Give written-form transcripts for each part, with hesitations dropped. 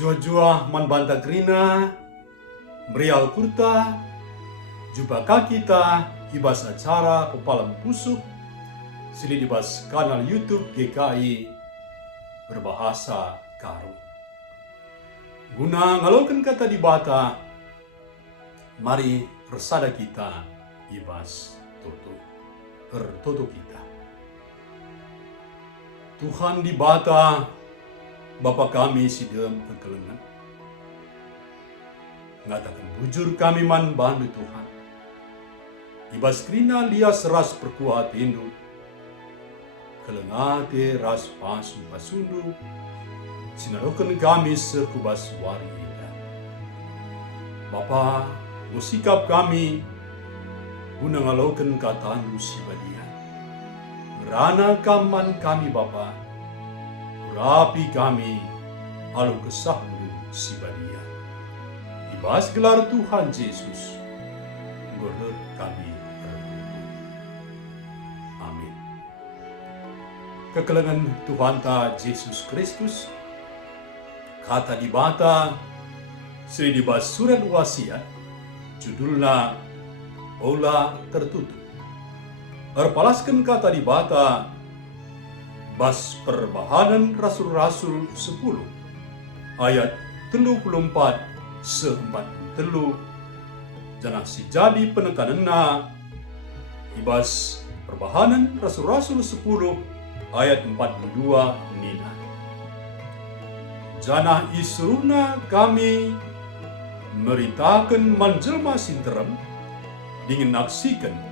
Jua-jua man banta grina, merial kurta, jumpa kita ibas acara kepala pusuk, sili ibas kanal YouTube GKI berbahasa Karo. Guna ngalokan kata di bata, mari persada kita ibas toto kita. Tuhan di bata, Bapa kami sidem kekelengan. Ngatakan bujur kami man bandu Tuhan. Ibas krina lias ras perkuat indu. Kelengate ras pasu pasundu. Sinarokan kami sekubas wari indah. Bapa, musikap kami guna ngalokan katandu sibadia. Merana kaman kami Bapa. Rapi kami alu kesahmu sibadia. Ibas gelar Tuhan Yesus, gorot kami berdoa. Amin. Kekelengan Tuhan ta Yesus Kristus, kata di bata, sri dibas surat wasiat, judulna Ola tertutup. Erpalaskan kata di bata, bas perbahanan Rasul-Rasul 10 ayat 34 seempat telu janah si jadi penekananna ibas perbahanan Rasul-Rasul 10 ayat 42 nina janah isruna kami meritakan manjelma sinterem dingin naksikan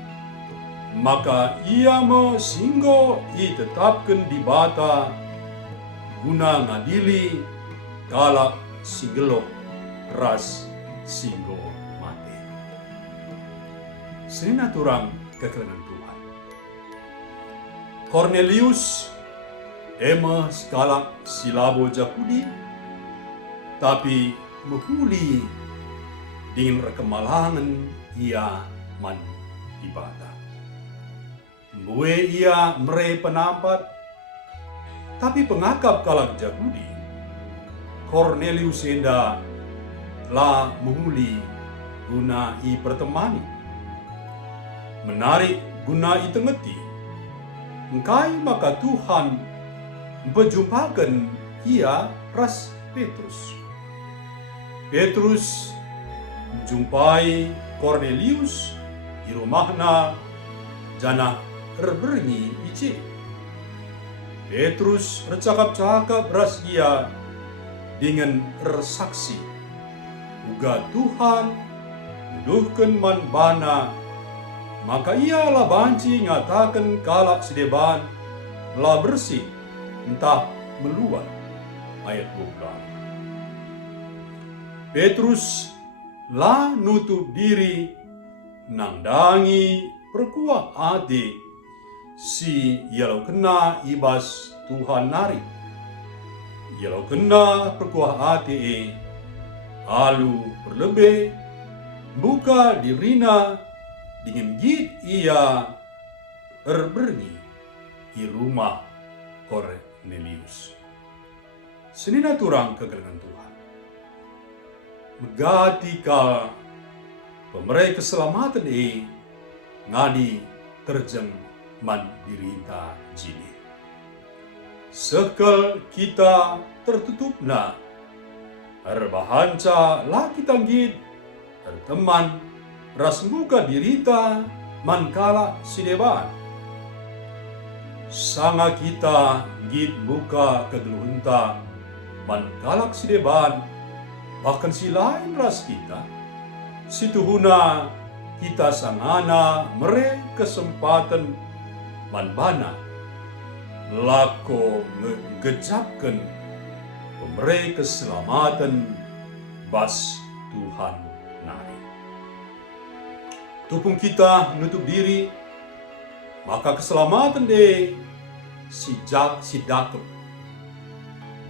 maka ia singgo ditetapkan di bata guna ngadili kalak singgelo ras singgo mate. Sina turang kekelengan Tuhan. Cornelius sekalak silabo Yahudi tapi menghuli dengan rekemalangan ia man ibadah. Bue ia mere penampat, tapi pengakap kalak Yahudi, Cornelius enda la menghuli guna i pertemani. Menarik guna i tengeti, engkai maka Tuhan berjumpakan ia ras Petrus. Petrus menjumpai Cornelius di rumahna janah berbernyi ice. Petrus bercakap-cakap ras ia dengan bersaksi. Uga Tuhan menduhkan man bana, maka ia lah banci ngatakan kalak sideban lah bersih entah meluat. Ayat 12. Petrus lah nutup diri nangdangi perkuah ade si yalau kena ibas Tuhan nari. Yalau kena perkuah ade alu berlebih buka dirina dengan git ia berbernyi di rumah Cornelius. Senina turang kegelengan Tuhan. Megati kal pemerai keselamatan ngadi terjeng man dirita jini. Sekel kita tertutupna, erbahanca lah kita gid, erteman, ras muka dirita man kala sideban. Sanga kita gid buka kegeluhenta man kalak sideban, bahkan si lain ras kita, situhuna kita sangana mere kesempatan manbana lako ngejapkan pemere keselamatan bas Tuhan nari. Tupung kita menutup diri, maka keselamatan si dakep.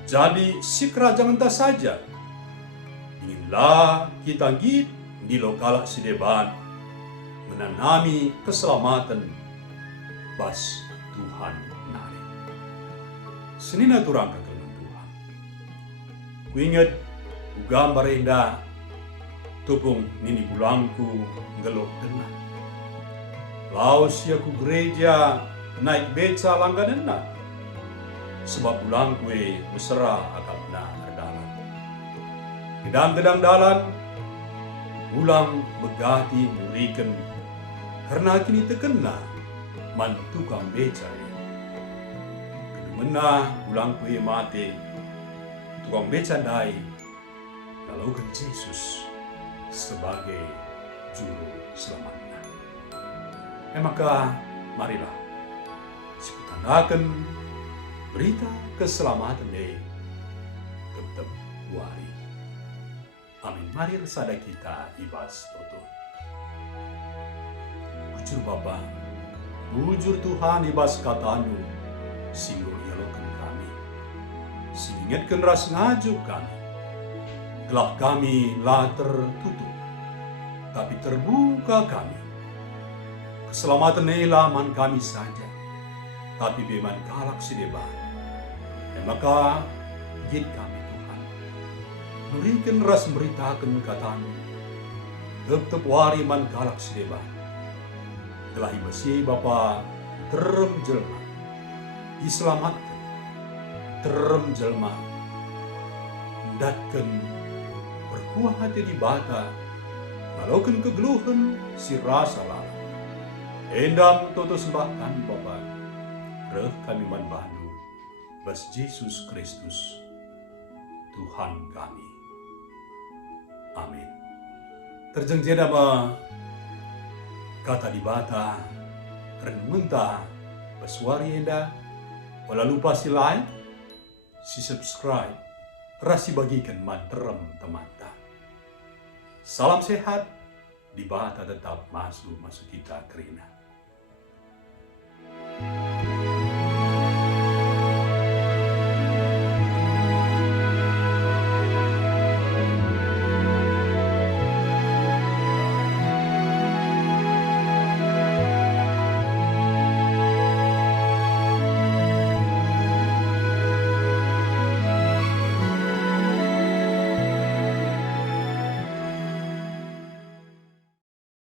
Jadi si kerajaan tak saja. Inginlah kita git di lokal sideban menanami keselamatan bas Tuhan nari. Senina turang kekelengan Tuhan. Kuingat Ugambar enda tupung nini bulangku ngelok denah. Laos ya ku gereja naik beca langganena. Sebab bulang kue mesra agak na erdalan. Gedang-gedang dalan bulang megati muriken karena kini tekena man tukang beca. Kedemena bulang kue mate tukang beca dai kalau kan Yesus sebagai juru selamatnya. Maka marilah sikutandakan berita keselamatan tetap wari. Amin. Mari resada kita ibas toto. Bujur Bapa, bujur Tuhan ibas katanu, singgur yalokan kami. Singingatkan ras ngaju kami. Telah kami lah tertutup, tapi terbuka kami. Keselamatan laman kami saja, tapi beman kalak sideba. Maka git kami Tuhan, nurikan ras meritakan katamu, tetap wari man kalak sideba. Telah ibasi Bapa terem jelma, diselamatkan, terem jelma, datkan berkuah hati di bata, malaukan kegeluhan si rasa lala. Endam toto sembahkan Bapa, reh kami manbandu, bas Yesus Kristus, Tuhan kami. Amin. Terjeng jeda ma kata di bata, renunta, baswari enda, wala lupa si like, si subscribe, rasi bagikan manterem teman-teman. Salam sehat, di bata tetap masuk kita kerina.